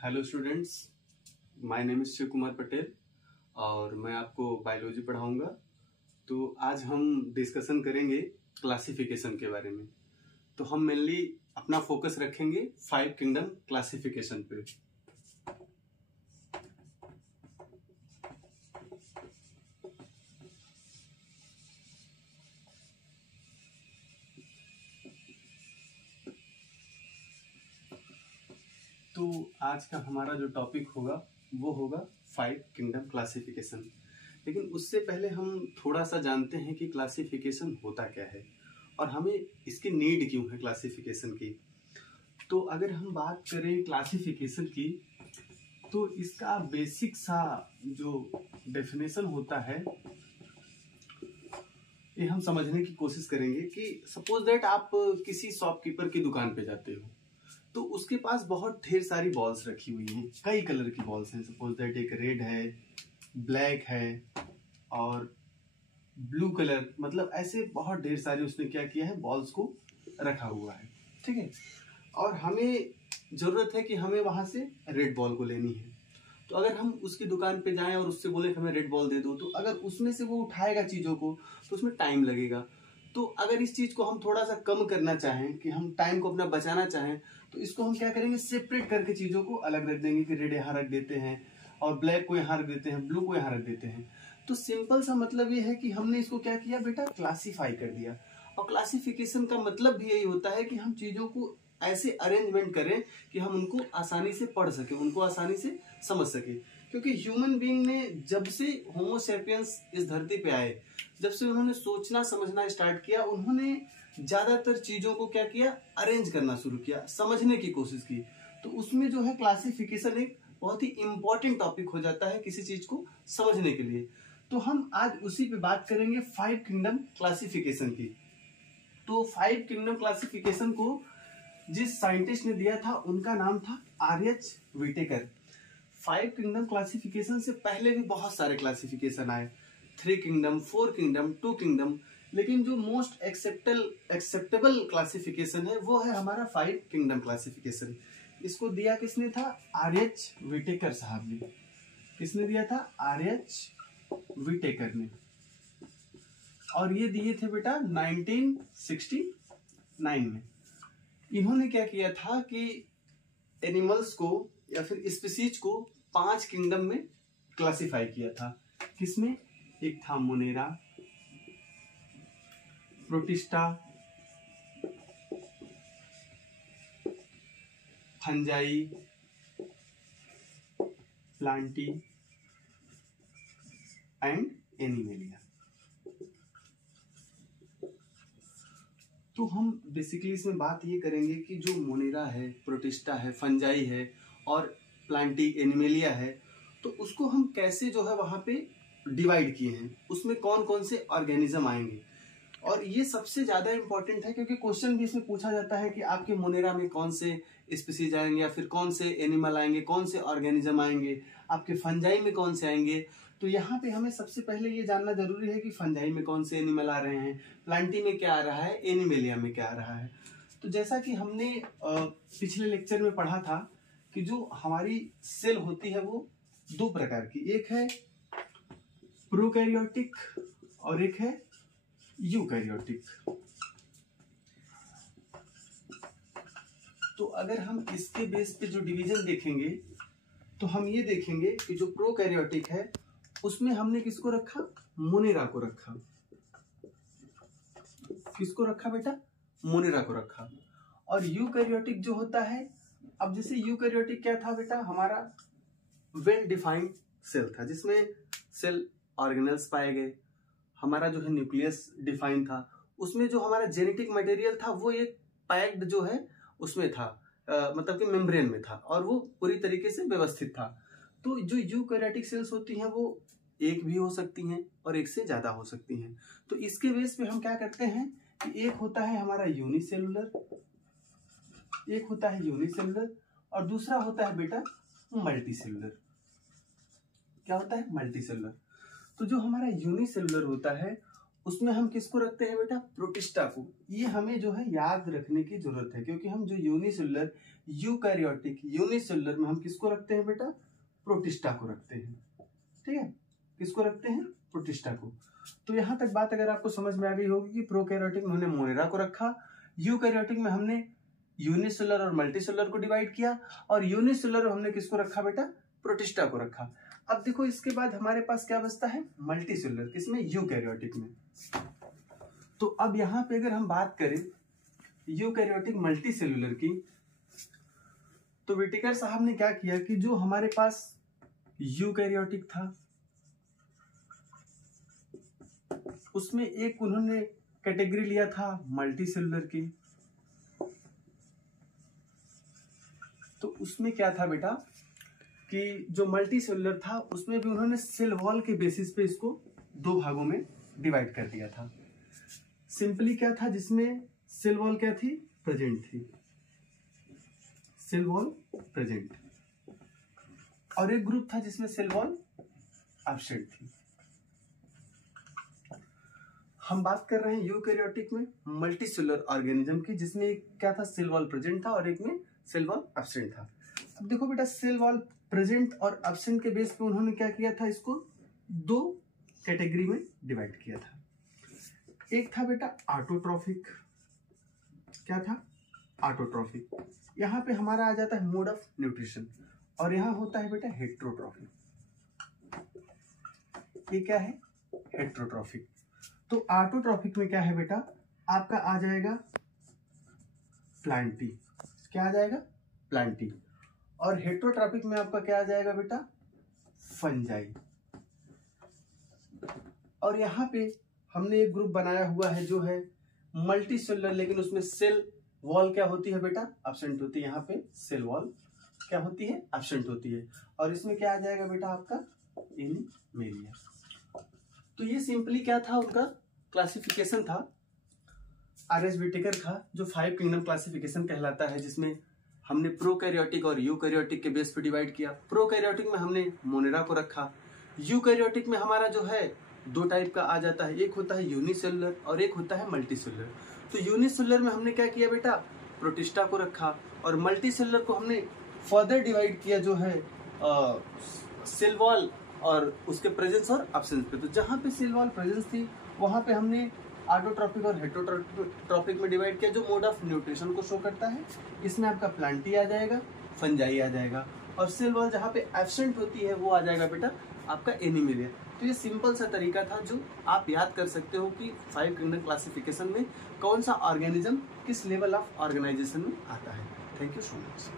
Hello students, my name is Shiv Kumar Patel और मैं आपको बायोलॉजी पढ़ाऊंगा। तो आज हम डिस्कशन करेंगे क्लासिफिकेशन के बारे में। तो हम मेनली अपना फोकस रखेंगे 5 किंगडम क्लासिफिकेशन पे। तो आज का हमारा जो टॉपिक होगा वो होगा 5 किंगडम क्लासिफिकेशन। लेकिन उससे पहले हम थोड़ा सा जानते हैं कि क्लासिफिकेशन होता क्या है और हमें इसकी नीड क्यों है क्लासिफिकेशन की। तो अगर हम बात करें क्लासिफिकेशन की, तो इसका बेसिक सा जो डेफिनेशन होता है ये हम समझने की कोशिश करेंगे कि सपोज दैट आप किसी शॉपकीपर की दुकान पे जाते हो, तो उसके पास बहुत ढेर सारी बॉल्स रखी हुई हैं, कई कलर की बॉल्स हैं। सपोज दैट एक रेड है, ब्लैक है और ब्लू कलर, मतलब ऐसे बहुत ढेर सारी उसने क्या किया है, बॉल्स को रखा हुआ है। ठीक है, और हमें जरूरत है कि हमें वहां से रेड बॉल को लेनी है। तो अगर हम उसकी दुकान पे जाएं और उससे बोले हमें रेड बॉल दे दो, तो अगर उसमें से वो उठाएगा चीजों को तो उसमें टाइम लगेगा। तो अगर इस चीज को हम थोड़ा सा कम करना चाहें, कि हम टाइम को अपना बचाना चाहें, तो इसको हम क्या करेंगे, सेपरेट करके चीजों को अलग रख देंगे कि रेड यहाँ रख देते हैं और ब्लैक को यहाँ रख देते हैं, ब्लू को यहाँ रख देते हैं। तो सिंपल सा मतलब ये है कि हमने इसको क्या किया बेटा, क्लासीफाई कर दिया। और क्लासिफिकेशन का मतलब भी यही होता है कि हम चीजों को ऐसे अरेंजमेंट करें कि हम उनको आसानी से पढ़ सके, उनको आसानी से समझ सके। क्योंकि ह्यूमन बीइंग ने जब से होमो सेपियंस इस धरती पे आए, जब से उन्होंने सोचना समझना स्टार्ट किया, उन्होंने ज्यादातर चीजों को क्या किया, अरेंज करना शुरू किया, समझने की कोशिश की। तो उसमें जो है क्लासिफिकेशन एक बहुत ही इंपॉर्टेंट टॉपिक हो जाता है किसी चीज को समझने के लिए। तो हम आज उसी पे बात करेंगे 5 किंगडम क्लासिफिकेशन की। तो 5 किंगडम क्लासिफिकेशन को जिस साइंटिस्ट ने दिया था उनका नाम था आर.एच. व्हिटेकर। 5 किंगडम क्लासिफिकेशन से पहले भी बहुत सारे क्लासिफिकेशन आए, 3 किंगडम, 4 किंगडम, 2 किंगडम, लेकिन जो मोस्ट एक्सेप्टेबल क्लासिफिकेशन है वो है हमारा 5 किंगडम क्लासिफिकेशन। इसको दिया किसने था, आर.एच. व्हिटेकर साहब ने। किसने दिया था, आर.एच. व्हिटेकर ने। और ये दिए थे बेटा 1969 में। इन्होंने क्या किया था कि एनिमल्स को या फिर स्पीसीज को 5 किंगडम में क्लासिफाई किया था। किसमें, एक था Monera, protista, fungi, Plantae and animalia. तो हम बेसिकली इसमें बात ये करेंगे कि जो मोनेरा है, प्रोटिस्टा है, फंजाई है और प्लांटी एनिमेलिया है, तो उसको हम कैसे जो है वहां पे डिवाइड किए हैं, उसमें कौन कौन से ऑर्गेनिज्म आएंगे। और ये सबसे ज्यादा इंपॉर्टेंट है क्योंकि क्वेश्चन भी इसमें पूछा जाता है कि आपके मोनेरा में कौन से स्पीसीज आएंगे या फिर कौन से एनिमल आएंगे, कौन से ऑर्गेनिज्म आएंगे, आपके फंजाई में कौन से आएंगे। तो यहाँ पे हमें सबसे पहले ये जानना जरूरी है कि फंजाई में कौन से एनिमल आ रहे हैं, प्लांटी में क्या आ रहा है, एनिमेलिया में क्या आ रहा है। तो जैसा कि हमने पिछले लेक्चर में पढ़ा था कि जो हमारी सेल होती है वो 2 प्रकार की, एक है प्रोकैरियोटिक और एक है यूकैरियोटिक। तो अगर हम इसके बेस पे जो डिवीजन देखेंगे तो हम ये देखेंगे कि जो प्रोकैरियोटिक है उसमें हमने किसको रखा, मोनेरा को रखा। किसको रखा बेटा, मोनेरा को रखा। और यूकैरियोटिक जो होता है, अब जैसे यूकैरियोटिक क्या था बेटा, हमारा वेल डिफाइंड सेल था जिसमें सेल ऑर्गेनेल्स पाए गए, हमारा जो है न्यूक्लियस डिफाइन था, उसमें जो हमारा जेनेटिक मटेरियल था वो एक पैक्ड जो है उसमें था, मतलब कि मेम्ब्रेन में था और वो पूरी तरीके से व्यवस्थित था। तो जो यूकैरियोटिक सेल्स होती हैं वो एक भी हो सकती हैं और एक से ज्यादा हो सकती हैं। तो इसके बेस पे हम क्या करते हैं कि एक होता है हमारा यूनिसेलुलर, एक होता है यूनिसेलुलर और दूसरा होता है बेटा मल्टीसेलुलर। क्या होता है, मल्टीसेलुलर। तो जो हमारा यूनिसेलुलर होता है उसमें हम किसको रखते हैं बेटा? प्रोटिस्टा को। ये हमें जो है याद रखने की जरूरत है, क्योंकि हम जो यूनिसेलुलर यूकैरियोटिक यूनिसेलुलर में हम किसको रखते हैं बेटा? प्रोटिस्टा को रखते हैं। ठीक है, किसको रखते हैं? प्रोटिस्टा को। तो यहां तक बात अगर आपको समझ में आ गई होगी कि प्रोकैरियोटिक में हमने मोनेरा को रखा, यूकैरियोटिक में हमने यूनिसेलुलर और मल्टीसेलुलर को डिवाइड किया, और यूनिसेलुलर में हमने किसको रखा बेटा? प्रोटिस्टा को रखा। अब देखो इसके बाद हमारे पास क्या बचता है? मल्टीसेलुलर। किसमें? यूकैरियोटिक में। तो अब यहां पे अगर हम बात करें यूकैरियोटिक मल्टीसेलुलर की, तो व्हिटेकर साहब ने क्या किया कि जो हमारे पास यूकैरियोटिक था उसमें एक उन्होंने कैटेगरी लिया था मल्टीसेलुलर की। तो उसमें क्या था बेटा कि जो मल्टीसेलुलर था उसमें भी उन्होंने सेल वॉल के बेसिस पे इसको दो भागों में डिवाइड कर दिया था। सिंपली क्या था? जिसमें सेल वॉल क्या थी? प्रेजेंट थी, सेल वॉल प्रेजेंट। और एक ग्रुप था जिसमें सेल वॉल एब्सेंट थी। हम बात कर रहे हैं यूकैरियोटिक में मल्टीसेलुलर ऑर्गेनिज्म की, जिसमें एक क्या था? सेल वॉल प्रेजेंट था और एक में सेल वॉल एब्सेंट था। अब देखो बेटा, सेल वॉल प्रेजेंट और एब्सेंट के बेस पे उन्होंने क्या किया था? इसको दो कैटेगरी में डिवाइड किया था। एक था बेटा ऑटोट्रॉफिक। क्या था? ऑटोट्रॉफिक। यहाँ पे हमारा आ जाता है मोड ऑफ न्यूट्रिशन, और यहाँ होता है बेटा हेट्रोट्रॉफिक। ये क्या है? हेट्रोट्रॉफिक। तो ऑटोट्रॉफिक में क्या है बेटा? आपका आ जाएगा प्लांटी। क्या आ जाएगा? प्लांटी। और हेट्रोट्रॉफिक में आपका क्या आ जाएगा बेटा? फंजाई। और यहाँ पे हमने एक ग्रुप बनाया हुआ है जो है मल्टीसेलुलर, लेकिन उसमें सेल वॉल क्या होती है बेटा? एब्सेंट होती है। यहाँ पे सेल वॉल क्या होती है? एब्सेंट होती है। और इसमें क्या आ जाएगा बेटा? आपका एनीमेलिया। तो ये सिंपली क्या था? उनका क्लासिफिकेशन था। आर.एस. व्हिटेकर का जो 5 किंगडम क्लासिफिकेशन कहलाता है, जिसमें हमने प्रोकैरियोटिक और यूकैरियोटिक के बेस पे डिवाइड किया। प्रोकैरियोटिक में हमने मोनेरा को रखा। यूकैरियोटिक में हमारा जो है दो टाइप का आ जाता है, एक होता है यूनिसेलुलर और एक होता है मल्टीसेलुलर। तो यूनिसेलुलर में हमने क्या किया बेटा? प्रोटिस्टा को रखा, और मल्टीसेलुलर को हमने फर्दर डिवाइड किया जो है सेल वॉल और उसके प्रेजेंस और एब्सेंस पे। तो जहां पे सेल वॉल प्रेजेंस थी वहां पे हमने ऑटोट्रॉफिक और हेट्रोट्रॉफिक में डिवाइड किया, जो मोड ऑफ न्यूट्रिशन को शो करता है। इसमें आपका प्लांटी आ जाएगा, फंजाई आ जाएगा, और सेल वॉल जहां पे एब्सेंट होती है वो आ जाएगा बेटा आपका एनीमेलिया। तो ये सिंपल सा तरीका था जो आप याद कर सकते हो कि 5 किंगडम क्लासिफिकेशन में कौन सा ऑर्गेनिज्म किस लेवल ऑफ ऑर्गेनाइजेशन में आता है। Thank you so much.